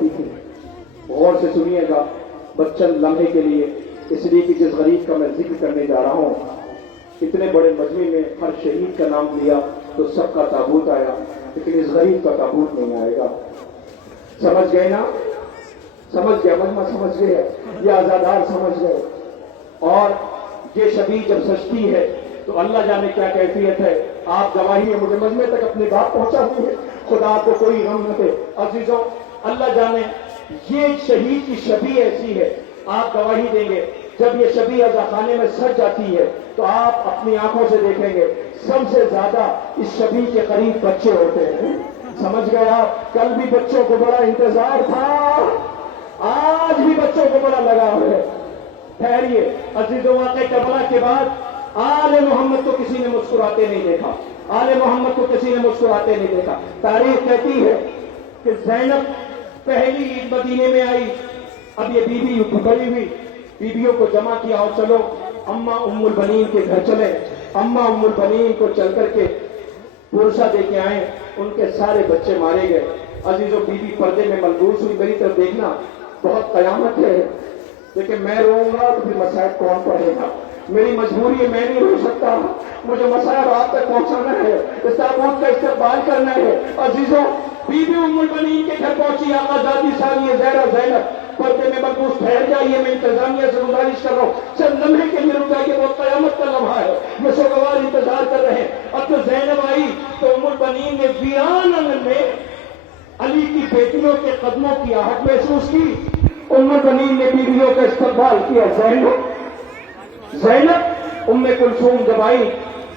ہوتی تھی. غور سے سنیے گا بچند لمحے کے لیے، اس لیے کہ جس غریب کا میں ذکر کرنے جا رہا ہوں، اتنے بڑے مجمع میں ہر شہید کا نام لیا تو سب کا تابوت آیا، لیکن اس غریب کا تابوت نہیں آئے گا. سمجھ گئے نا؟ سمجھ گیا مجمع، سمجھ گئے، یہ آزادار سمجھ گئے. اور یہ شبی جب سجتی ہے تو اللہ جانے کیا کیفیت ہے. آپ گواہی ہے، مجھے مجمع تک اپنی بات پہنچا دی ہے، خدا کو کوئی غم نہ دے. عزیزوں اللہ جانے یہ شہید کی شبی ایسی ہے، آپ گواہی دیں گے جب یہ شبی عزا خانے میں سج جاتی ہے تو آپ اپنی آنکھوں سے دیکھیں گے سب سے زیادہ اس شبی کے قریب بچے ہوتے ہیں. سمجھ گئے آپ؟ کل بھی بچوں کو بڑا انتظار تھا، آج بھی بچوں کو بڑا لگاؤ ہے. ٹھہریے عزیزوں، واقعہ کربلا کے بعد آل محمد کو کسی نے مسکراتے نہیں دیکھا، آل محمد کو کسی نے مسکراتے نہیں دیکھا. تاریخ کہتی ہے کہ زینب پہلی عید مدینے میں آئی، اب یہ بیوی بڑی ہوئی، بیویوں کو جمع کیا اور چلو اماں ام البنین کے گھر چلے. اماں ام البنین کو چل کر کے پرسہ دے کے آئے، ان کے سارے بچے مارے گئے. عزیزوں بیوی پردے میں ملبوس ہوئی. میری طرف دیکھنا، بہت قیامت ہے، لیکن میں روؤں گا تو پھر مسائل کون پڑھے گا؟ میری مجبوری ہے، میں نہیں رو سکتا، مجھے مسائل آپ تک پہنچانا ہے، اس تابوت کا استقبال کرنا ہے. عزیزوں بی بی ام البنین کے گھر پہنچی آقا ذاتی ثانیہ زہرا زینب، پردے میں ملبوس. ٹھہر جائیے، میں انتظامیہ سے گزارش کر رہا ہوں چند لمحے کے لیے رک جائیے، بہت قیامت کا لمحہ ہے، یہ سوگوار انتظار کر رہے ہیں. اب تو زینب آئی تو ام البنین نے ویران آنگن میں علی کی بیٹیوں کے قدموں کی آہٹ محسوس کی. ام البنین نے بیویوں کا استقبال کیا. زینب ام کلثوم جب آئی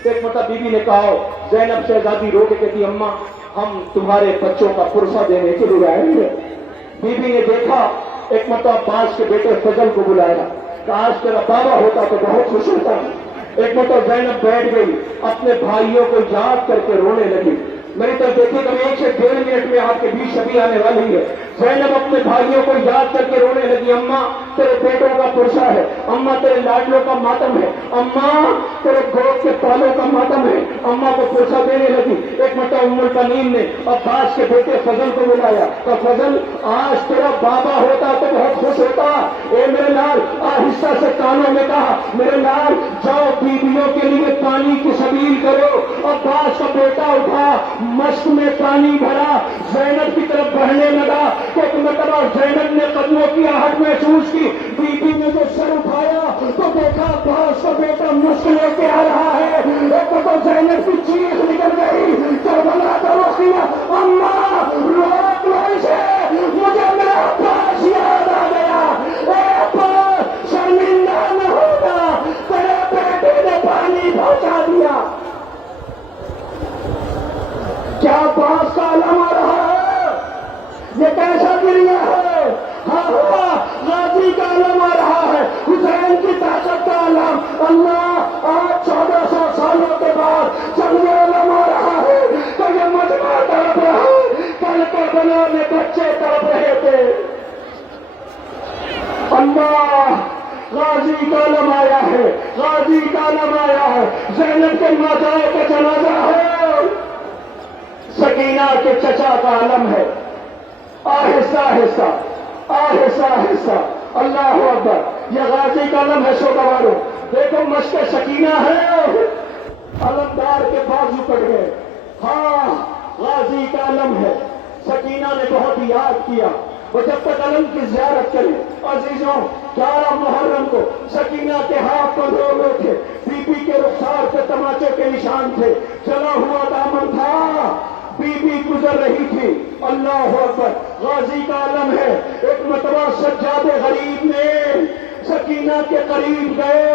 ایک مرتبہ بیوی نے کہا، زینب شہزادی رو کے کہتی اماں ہم تمہارے بچوں کا پرسہ دینے کے لیے آئے ہیں. بیوی نے دیکھا ایک مرتبہ عباس کے بیٹے فضل کو بلایا، کاش تیرا بابا ہوتا تو بہت خوش ہوتا. ایک مرتبہ زینب بیٹھ گئی، اپنے بھائیوں کو یاد کر کے رونے لگی. میری طرف دیکھیے کہ 1 سے 1.5 منٹ میں آپ کے بیچ شبی آنے والی ہے. زینب اپنے بھائیوں کو یاد کر کے رونے لگی. اماں تیرے بیٹوں کا پرسہ ہے، اماں تیرے لاڈلوں کا ماتم ہے، اماں تیرے گود کے پالوں کا ماتم ہے. اماں کو پرسہ دینے لگی. ایک مرتبہ ام البنین نے عباس کے بیٹے فضل کو بلایا تو فضل آج تیرا بابا ہوتا تو بہت خوش ہوتا. اے میرے لال، آہستہ سے کانوں میں کہا، میرے لال جاؤ بیویوں کے لیے پانی کی سبیل کرو. عباس کا بیٹا اٹھا، مشک میں پانی بھرا، زینب کی طرف بڑھنے لگا. ایک مرتبہ زینب نے قدموں کی آہٹ محسوس کی. بیوی نے جو سر اٹھایا تو دیکھا عباس کا بیٹا مشک لے کے آ رہا ہے. ایک مرتبہ زینب کی چیخ نکل گئی، کربلا کا واقعہ، اماں روک لو اسے، مجھے میرا عباس یاد آ گیا. اے عباس شرمندہ نہ ہوگا، تیرے بیٹے نے پانی پہنچا دیا. کیا عباس کا علم آ رہا ہے؟ یہ کیسا گریا ہے؟ ہاں غازی کا علم آ رہا ہے، حسین کی طاقت کا علم. اللہ آج 1400 سالوں کے بعد جب یہ علم آ رہا ہے تو یہ مجمع تڑپ رہا ہے. کل کے بنا میں بچے تڑپ رہے تھے. اللہ غازی کا علم آیا ہے، غازی کا علم آیا ہے. زینب کے ماتائے کا جنازہ ہے، سکینہ کے چچا کا علم ہے. آہستہ آہستہ آہستہ آہستہ، اللہ اکبر، یہ غازی کا علم ہے. سوگوارو دیکھو مشق سکینہ ہے، علمدار کے بازو کٹ گئے. ہاں غازی کا علم ہے. سکینہ نے بہت یاد کیا، وہ جب تک علم کی زیارت کرے. عزیزوں 11 محرم کو سکینہ کے ہاتھ پر روے تھے، بی بی کے رخسار پہ تماچے کے نشان تھے، جلا ہوا دامن تھا، بی بی گزر رہی تھی. اللہ اکبر، غازی کا علم ہے. ایک مرتبہ سجاد غریب نے سکینہ کے قریب گئے،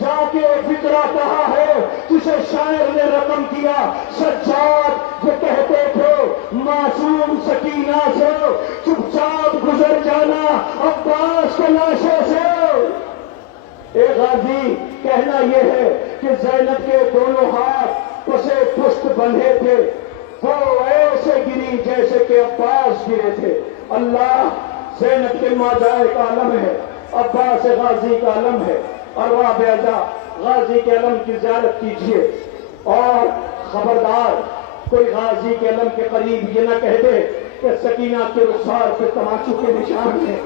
جا کے فکرہ کہا ہے جسے شاعر نے رقم کیا. سجاد یہ کہتے تھے معصوم سکینہ سے چپ چاپ گزر جانا عباس کے لاشوں سے. اے غازی، کہنا یہ ہے کہ زینب کے دونوں ہاتھ پسے پشت بندھے تھے، وہ ایسے گری جیسے کہ عباس گرے تھے. اللہ زینب کے ماجائے کا علم ہے، عباس غازی کا علم ہے. ارواح بیضا غازی کے علم کی زیارت کیجیے، اور خبردار کوئی غازی کے علم کے قریب یہ نہ کہہ دے کہ سکینہ کے رخسار پہ تماچو کے نشان ہیں.